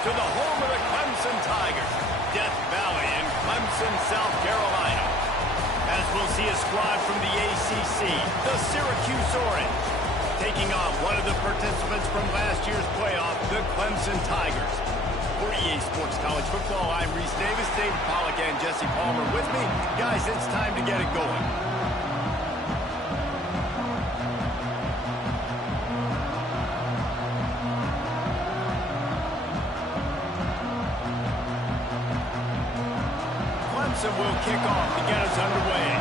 to the home of the Clemson Tigers, Death Valley in Clemson, South Carolina. As we'll see a squad from the ACC, the Syracuse Orange, taking on one of the participants from last year's playoff, the Clemson Tigers. For EA Sports College Football, I'm Reese Davis, David Pollack, and Jesse Palmer with me. Guys, it's time to get it going. Clemson will kick off to get us underway.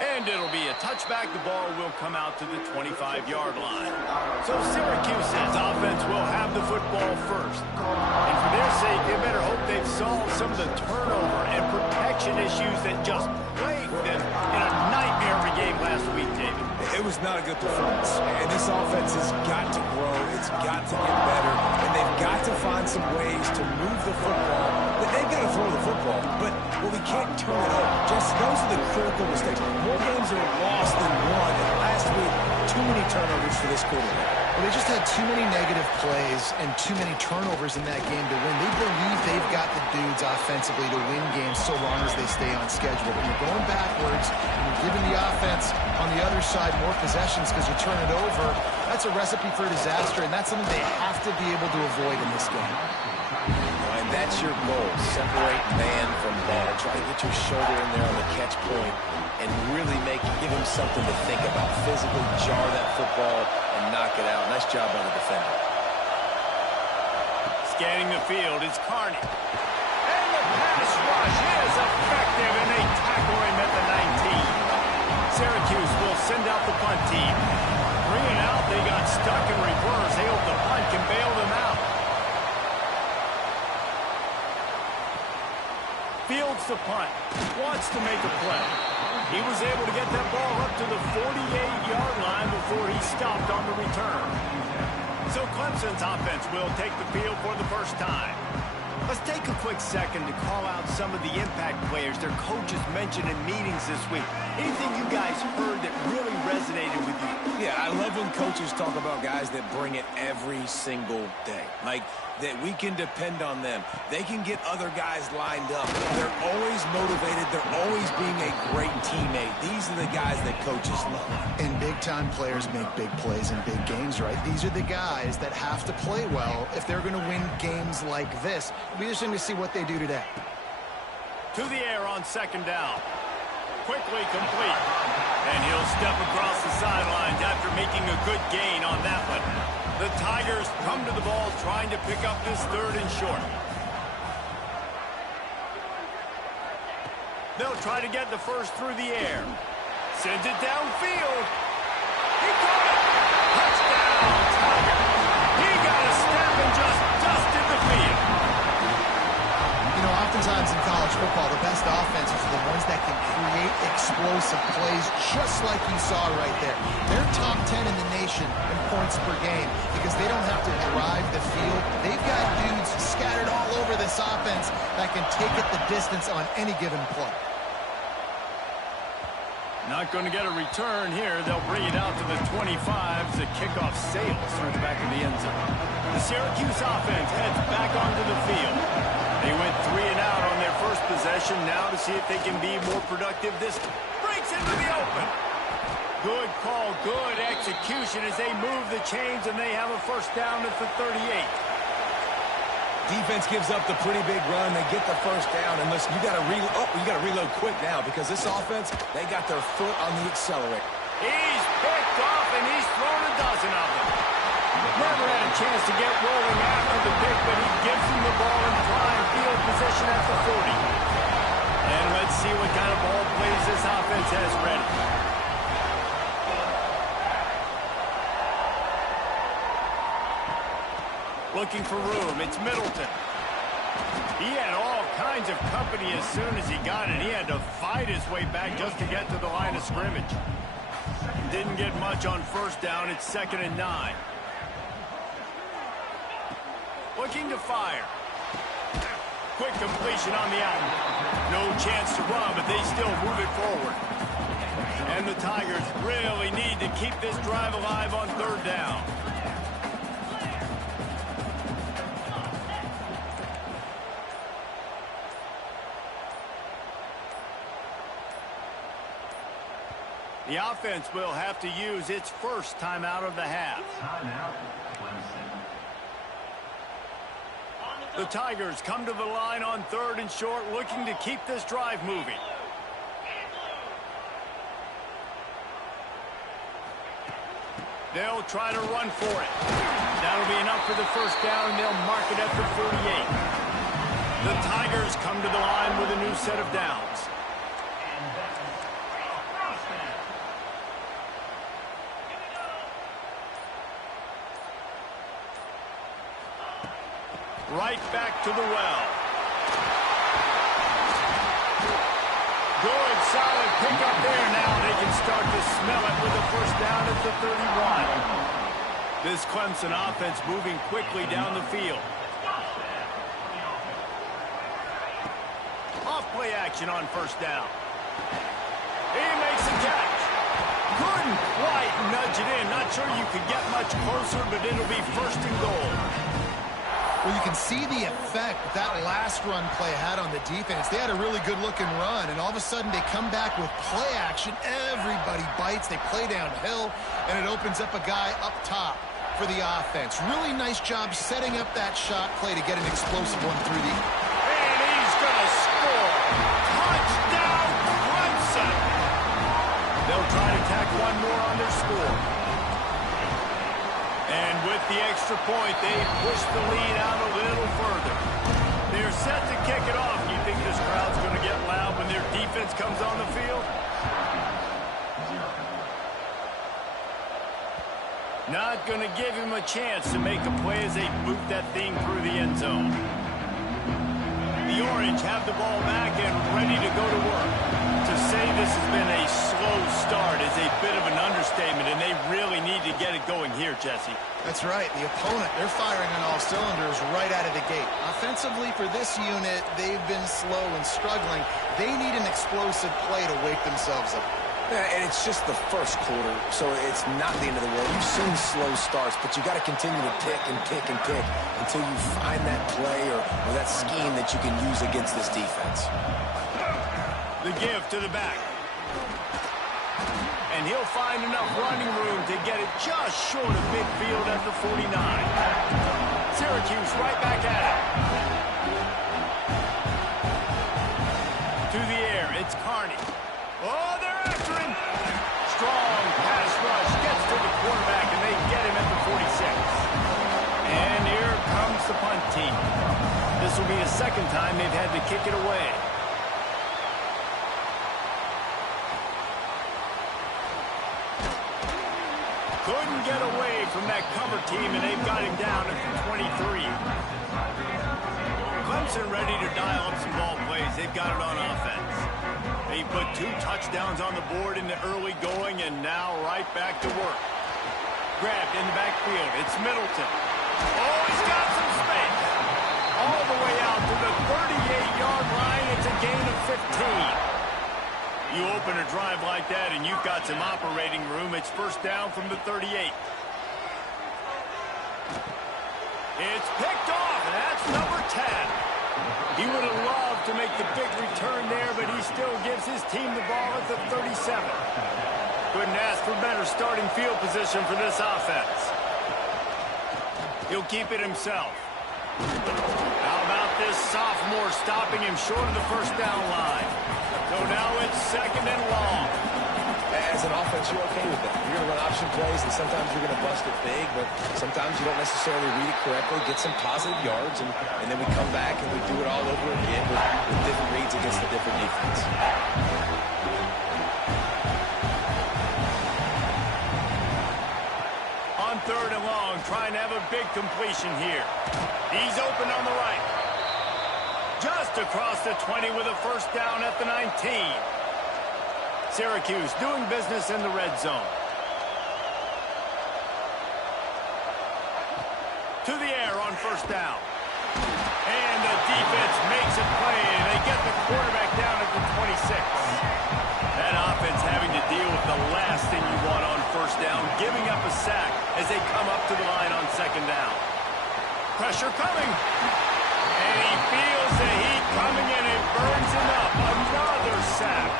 And it'll be a touchback. The ball will come out to the 25-yard line. So Syracuse's offense will have the football first. And for their sake, they better hope they've solved some of the turnover and protection issues that just plagued them in a nightmare game last week, David. It was not a good performance. And this offense has got to grow. It's got to get better. And they've got to find some ways to move the football. But they've got to throw the football. But we can't turn it over. Just those are the critical mistakes. More games are lost than won. And last week, too many turnovers for this quarterback. Well, they just had too many negative plays and too many turnovers in that game to win. They believe they've got the dudes offensively to win games so long as they stay on schedule. When you're going backwards and you're giving the offense on the other side more possessions because you turn it over, that's a recipe for disaster, and that's something they have to be able to avoid in this game. And that's your goal. Separate man from ball. Try to get your shoulder in there on the catch point and really give him something to think about. Physically jar that football and knock it out. Nice job by the defender. Scanning the field is Carney. And the pass rush is effective, and they tackle him at the 19. Syracuse will send out the punt team. Bringing out, they got stuck in reverse. They hope the punt can bail them out. Fields the punt. Wants to make a play. He was able to get that ball up to the 48-yard line before he stopped on the return. So Clemson's offense will take the field for the first time. Let's take a quick second to call out some of the impact players their coaches mentioned in meetings this week. Anything you guys heard that really resonated with you? Yeah, I love when coaches talk about guys that bring it every single day. Like, that we can depend on them. They can get other guys lined up. They're always motivated. They're always being a great teammate. These are the guys that coaches love. And big-time players make big plays in big games, right? These are the guys that have to play well if they're going to win games like this. It'll be interesting to see what they do today. To the air on second down. Quickly complete. And he'll step across the sidelines after making a good gain on that one. The Tigers come to the ball trying to pick up this third and short. They'll try to get the first through the air. Sends it downfield. He caught it. Touchdown, Tigers. He got a step and just dusted the field. You know, oftentimes in college football, the best offenses are the ones that can create explosive plays just like you saw right there. They're top 10 in the nation in points per game because they don't have to drive the field. They've got dudes scattered all over this offense that can take it the distance on any given play. Not going to get a return here. They'll bring it out to the 25 as the kickoff sails through the back of the end zone. The Syracuse offense heads back onto the field. They went 3 and out on their first possession. Now to see if they can be more productive. This breaks into the open. Good call, good execution as they move the chains, and they have a first down at the 38. Defense gives up the pretty big run. They get the first down, and listen, you got to reload quick now because this offense, they got their foot on the accelerator. He's picked off, and he's thrown a dozen of them. Never had a chance to get rolling after the pick, but he gives him the ball in prime field position at the 40. And let's see what kind of ball plays this offense has ready. Looking for room. It's Middleton. He had all kinds of company as soon as he got it. He had to fight his way back just to get to the line of scrimmage. Didn't get much on first down. It's 2nd and 9. Looking to fire. Quick completion on the out. No chance to run, but they still move it forward. And the Tigers really need to keep this drive alive on third down. The offense will have to use its first timeout of the half. The Tigers come to the line on 3rd and short, looking to keep this drive moving. They'll try to run for it. That'll be enough for the first down, and they'll mark it at the 48. The Tigers come to the line with a new set of downs. Right back to the well. Good, solid pickup there. Now they can start to smell it with a first down at the 31. This Clemson offense moving quickly down the field. Off play action on first down. He makes a catch. Couldn't quite nudge it in. Not sure you could get much closer, but it'll be first and goal. Well, you can see the effect that last run play had on the defense. They had a really good-looking run, and all of a sudden they come back with play action. Everybody bites. They play downhill, and it opens up a guy up top for the offense. Really nice job setting up that shot play to get an explosive one through the... And he's going to score. Touchdown, Clemson. They'll try to tack one more on their score. And with the extra point, they push the lead out a little further. They're set to kick it off. You think this crowd's going to get loud when their defense comes on the field? Not going to give him a chance to make a play as they boot that thing through the end zone. The Orange have the ball back and ready to go to work. To say this has been a slow start is a bit of an understatement, and they really need to get it going here, Jesse. That's right. The opponent, they're firing on all cylinders right out of the gate. Offensively, for this unit, they've been slow and struggling. They need an explosive play to wake themselves up. Yeah, and it's just the first quarter, so it's not the end of the world. You've seen slow starts, but you got to continue to pick and pick and pick until you find that play or that scheme that you can use against this defense. The give to the back. And he'll find enough running room to get it just short of midfield at the 49. Syracuse right back at it. To the air, it's Carney. Oh, they're after him. Strong pass rush gets to the quarterback, and they get him at the 46. And here comes the punt team. This will be the second time they've had to kick it away. Couldn't get away from that cover team, and they've got him down at the 23. Clemson ready to dial up some ball plays. They've got it on offense. They put 2 touchdowns on the board in the early going, and now right back to work. Grabbed in the backfield. It's Middleton. Oh, he's got some space. All the way out to the 38-yard line. It's a gain of 15. You open a drive like that, and you've got some operating room. It's first down from the 38. It's picked off, and that's number 10. He would have loved to make the big return there, but he still gives his team the ball at the 37. Couldn't ask for better starting field position for this offense. He'll keep it himself. How about this sophomore stopping him short of the first down line? So now it's second and long. As an offense, you're okay with that. You're going to run option plays, and sometimes you're going to bust it big, but sometimes you don't necessarily read it correctly, get some positive yards, and then we come back and we do it all over again with different reads against a different defense. On third and long, trying to have a big completion here. He's open on the right. Just across the 20 with a first down at the 19. Syracuse doing business in the red zone. To the air on first down. And the defense makes a play, and they get the quarterback down at the 26. That offense having to deal with the last thing you want on first down, giving up a sack as they come up to the line on second down. Pressure coming. And he feels the heat coming in. It burns him up. Another sack.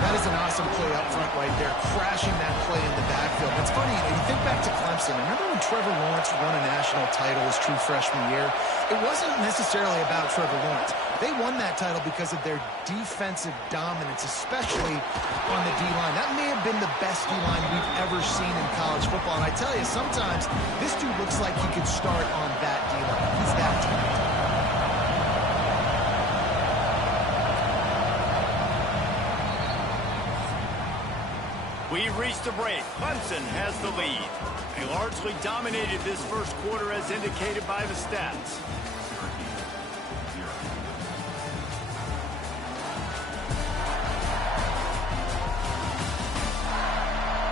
That is an awesome play up front right there, crashing that play in the backfield. It's funny, you think back to Clemson. Remember when Trevor Lawrence won a national title his true freshman year? It wasn't necessarily about Trevor Lawrence. They won that title because of their defensive dominance, especially on the D-line. That may have been the best D-line we've ever seen in college football. And I tell you, sometimes this dude looks like he could start on that D-line. He's that talented. We've reached the break. Clemson has the lead. They largely dominated this first quarter as indicated by the stats.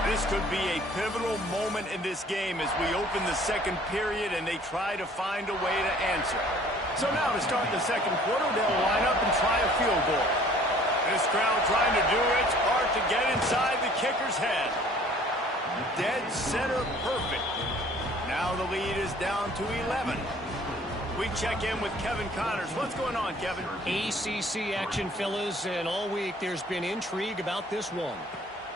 This could be a pivotal moment in this game as we open the second period and they try to find a way to answer. So now to start the second quarter, they'll line up and try a field goal. This crowd trying to do its part to get inside the kicker's head. Dead center perfect. Now the lead is down to 11. We check in with Kevin Connors. What's going on, Kevin? ACC action, fellas, and all week there's been intrigue about this one.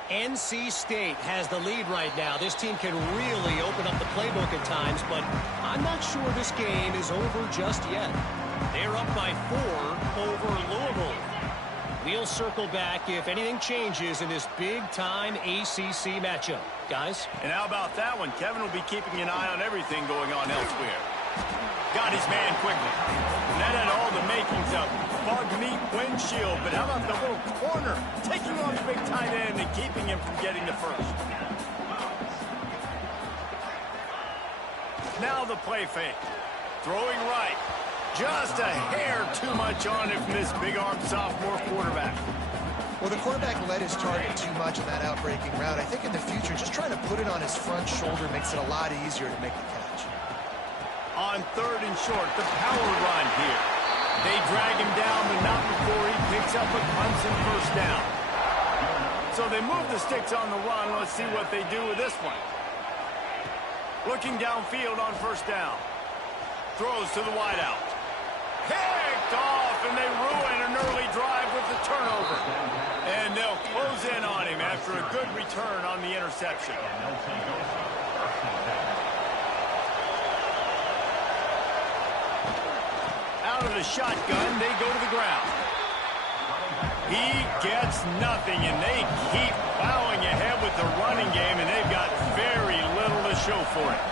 NC State has the lead right now. This team can really open up the playbook at times, but I'm not sure this game is over just yet. They're up by 4 over Louisville. We'll circle back if anything changes in this big-time ACC matchup. Guys? And how about that one? Kevin will be keeping an eye on everything going on elsewhere. Got his man quickly. And that had all the makings of bug meat windshield. But how about the little corner? Taking on the big tight end and keeping him from getting the first. Now the play fake. Throwing right. Just a hair too much on it from this big-armed sophomore quarterback. Well, the quarterback led his target too much on that outbreaking route. I think in the future, just trying to put it on his front shoulder makes it a lot easier to make the catch. On third and short, the power run here. They drag him down, but not before he picks up a Clemson first down. So they move the sticks on the run. Let's see what they do with this one. Looking downfield on first down. Throws to the wideout. Picked off, and they ruin an early drive with the turnover. And they'll close in on him after a good return on the interception. Out of the shotgun, they go to the ground. He gets nothing, and they keep plowing ahead with the running game, and they've got very little to show for it.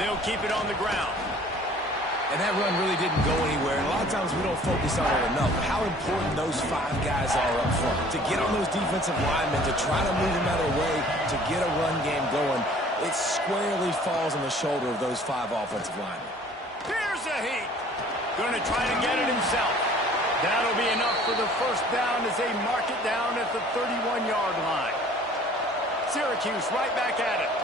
They'll keep it on the ground. And that run really didn't go anywhere. And a lot of times we don't focus on it enough. How important those 5 guys are up front. To get on those defensive linemen, to try to move them out of the way, to get a run game going, it squarely falls on the shoulder of those 5 offensive linemen. Here's a heat. Going to try to get it himself. That'll be enough for the first down as they mark it down at the 31-yard line. Syracuse right back at it.